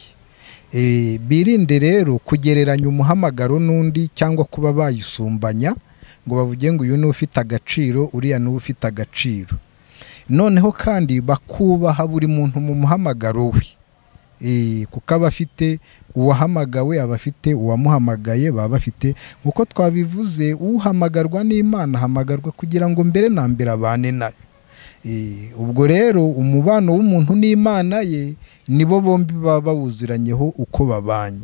Birinde rero kugereranya umuhamagaro n'undi, cyangwa kuba bayisumbanya ngo bavuge ngo uyu ni ufite agaciro, uriya ni ufite agaciro. Noneho kandi bakubaha buri muntu mu muhamagaro we, kuko aba afite uwahamagawe, aba afite uwamuhamagaye, baba bafite, nk'uko twabivuze, uhamagarwa n'Imana ahamagarwa kugira ngo mbere na mbere abane nayo. Ubwo rero umubano w'umuntu n'Imana ye nibo bombi baba bawuziranyeho uko babanye.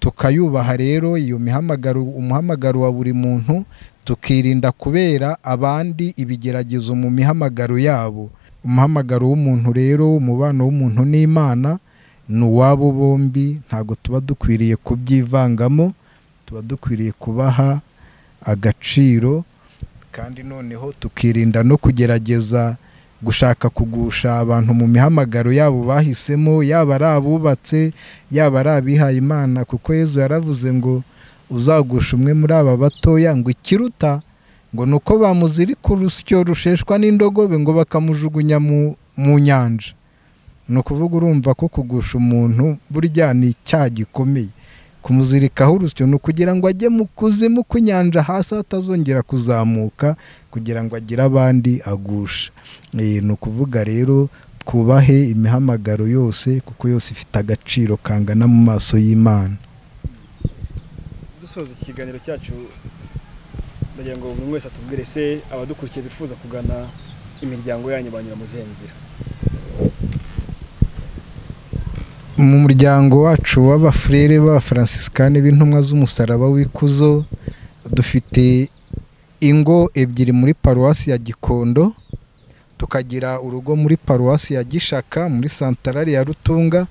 Tukayubaha rero iyo mihamagaro, umuhamagaro wa buri muntu, tukirinda kubera abandi ibigeragezo mu mihamagaro yabo. Umuhamagaro w'umuntu rero, umubano w'umuntu n'Imana ni uwabo bombi, ntabwo tuba dukwiriye kubyivangamo, tuba dukwiriye kubaha agaciro, kandi noneho tukirinda no kugerageza gushaka kugusha abantu mu mihamagaro yabo bahisemo, yaba ari abubatse, yaba ari abihaye Imana, kuko Yezu yaravuze ngo uzagusha umwe muri aba batoya, ngo ikiruta ngo nuko bamuzirika urusyo rusheshwa n'indogobe ngo bakamujugunya mu nyanja. Ni ukuvuga, urumva ko kugusha umuntu burya ni icyaha gikomeye. Kumuzirikaho urusyo ni ukugira ngo ajye mu kuzimu kw'inyanja hasi, atazongera kuzamuka, kugira ngo agire abandi agusha. Ni ukuvuga rero twubahe imihamagaro yose, kuko yose ifite agaciro kangana mu maso y'Imana. Dusoza ikiganiro cyacu, ndagira ngo buri wese atubwire se abadukurikiye bifuza kugana imiryango yanyu banyura mu zihe nzira? Mu muryango wacu w'abafurere b'Abafaransisikani b'intumwa z'umusaraba w'ikuzo, dufite ingo ebyiri muri paruwasi ya Gikondo, tukagira urugo muri paruwasi ya Gishaka muri santarari ya Rutunga,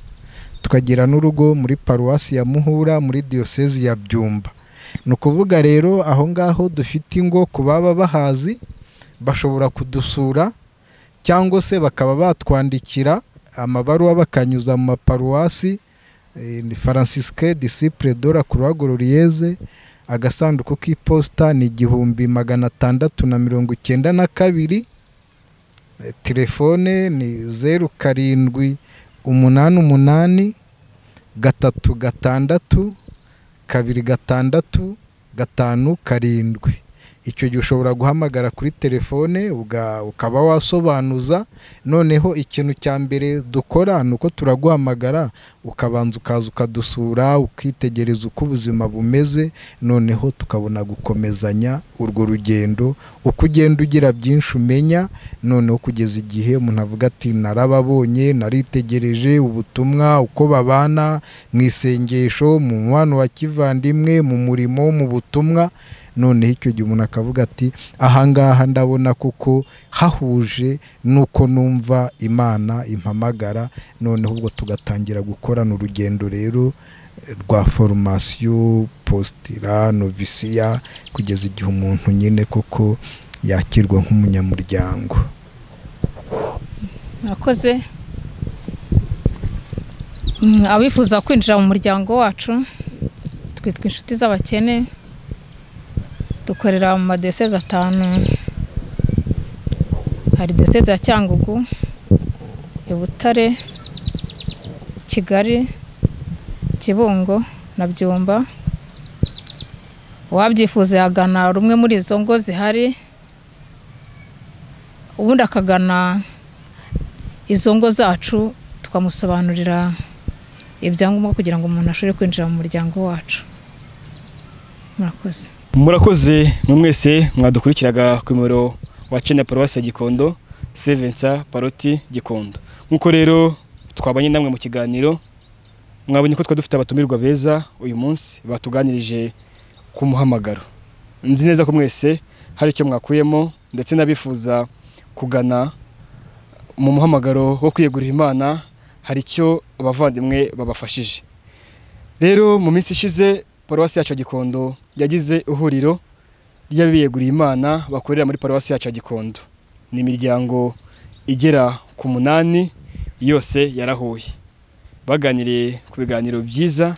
tukagira n'urugo muri paruwasi ya Muhura muri diyosezi ya Byumba. Ni ukuvuga rero aho ngaho dufite ingo, ku baba bahazi bashobora kudusura, cyangwa se bakaba batwandikira amabaruwa bakanyuza mu maparuwasi. Ni Francisque Disciple de la Croix Glorieuse, agasanduku k'iposita ni 1692, telefone ni 0788 366 266 icyo gihe ushobora guhamagara kuri telefone ukaba wasobanuza. Noneho ikintu cya mbere dukora nuko turaguhamagara ukabanza ukaza ukadusura ukitegereza uko ubuzima bumeze, noneho tukabona gukomezanya urwo rugendo, uko ugenda ugira byinshi umenya, noneho kugeza igihe umuntu avuga ati narababonye, naritegereje ubutumwa uko babana mu isengesho, mu mubano wa kivandimwe, mu murimo, mu butumwa. Noneho icyo gihe umuntu akavuga ati ahangaha ndabona kuko hahuje nuko numva Imana impamagara. Noneho ubwo tugatangira gukorana urugendo rero rwa formation postira novisiya, kugeza igihe umuntu nyine koko yakirwa nk'umunyamuryango. Murakoze. Abifuza kwinjira mu muryango wacu, twitwa inshuti z'abakene, dukorera mu madiyoseze 5. Hari diyoseze ya Cyangugu, Butare, Kigali, Kibungo na Byumba. Uwabyifuza yagana rumwe muri izo ngo zihari, ubundi akagana izo ngo zacu tukamusobanurira ibyangombwa kugira ngo umuntu ashobore kwinjira mu muryango wacu. Murakoze. Murakoze mwese mwadukurikiraga ku muro wa Chene Paruwasi ya Gikondo, Sevensa Paroti Gikondo. Nkuko rero twabanye namwe mu kiganiro, mwabonye ko dufite abatumirwa beza uyu munsi batuganirije ku muhamagaro. Nzi neza ko mwese hari icyo mwakuyemo, ndetse nabifuza kugana mu muhamagaro wo kwiyegurira Imana, hari icyo abavandimwe babafashije. Rero mu minsi ishize Paruwasi yacu ya Gikondo yagize ihuriro ry'abiyeguriye Imana bakorera muri Paruwasi yacu ya Gikondo. Ni imiryango igera ku 8 yose yarahuye, baganiriye ku biganiro byiza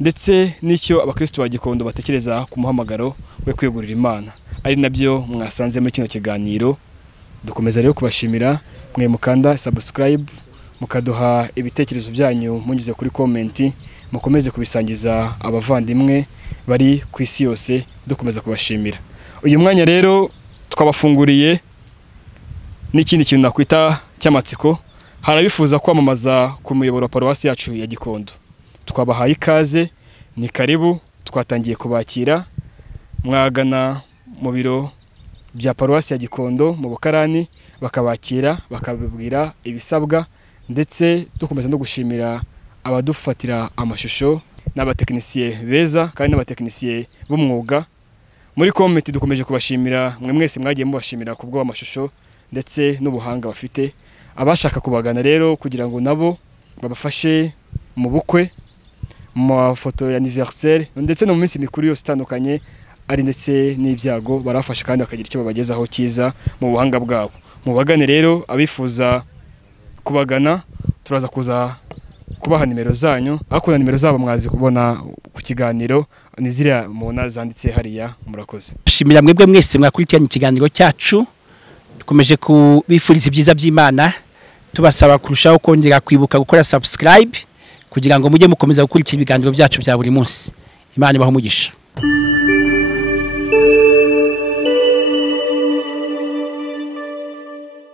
ndetse n'icyo abakristo ba Gikondo batekereza ku muhamagaro we kwiyegurira Imana, ari nabyo mwasanze muri kino kiganiro. Dukomeza rero kubashimira mwe mukanda subscribe, mukaduha ibitekerezo byanyu munyuze kuri comment, mukomeze kubisangiza abavandimwe bari ku isi yose. Dukomeza kubashimira. Uyu mwanya rero twabafunguriye n'ikindi kintu nakwita cy'amatsiko. Harabifuza kwamamaza ku muyoboro wa Paruwasi yacu ya Gikondo. Twabahaye ikaze, ni karibu, twatangiye kubakira. Mwagana mu biro bya Paruwasi ya Gikondo mu Bukarani, bakabakira bakabibwira ibisabwa, ndetse dukomeza no gushimira abadufatira amashusho n'abatekinisiye beza kandi n'abatekinisiye b'umwuga. Muri comment dukomeje kubashimira mwe mwese mwagiye mubashimira kubwo amashusho ndetse n'ubuhanga bafite. Abashaka kubagana rero kugira ngo nabo babafashe mu bukwe, mu mafoto ya anniversaire ndetse no mu minsi mikuru yose itandukanye, ari ndetse n'ibyago, barafasha kandi bakagira icyo babagezaho cyiza mu buhanga bwabo. Mubagane rero, abifuza kubagana turaza kuza kubaha nimero zanyu, akuna nimero zabo mwazi kubona ku kiganiro, nizira mubona zanditse hariya. Murakoze. Shimira mwebwe mwese mwakurikiranye ikiganiro cyacu, dukomeje kubifuriza ibyiza by'Imana, tubasaba kurushaho kongera kwibuka gukora subscribe kugira ngo mujye mukomeza gukurikira ibiganiro byacu bya buri munsi. Imana ibahe umugisha.